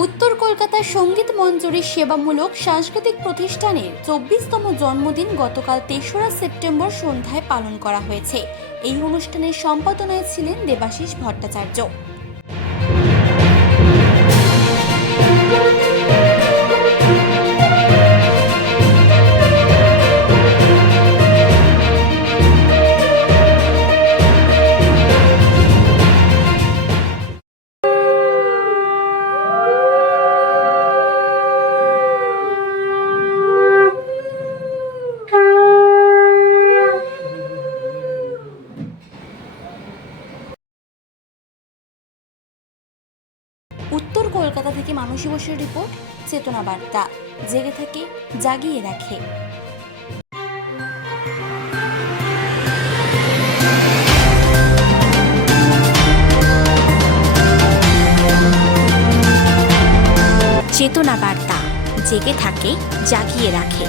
উত্তর কলকাতার সংগীত মঞ্জুরি সেবামূলক সাংস্কৃতিক প্রতিষ্ঠানের চব্বিশতম জন্মদিন গতকাল তেসরা সেপ্টেম্বর সন্ধ্যায় পালন করা হয়েছে। এই অনুষ্ঠানের সম্পাদনায় ছিলেন দেবাশিস ভট্টাচার্য। উত্তর কলকাতা থেকে মানসী বসুর রিপোর্ট, চেতনা বার্তা। জেগে থাকে, জাগিয়ে রাখে। চেতনা বার্তা। জেগে থাকে, জাগিয়ে রাখে।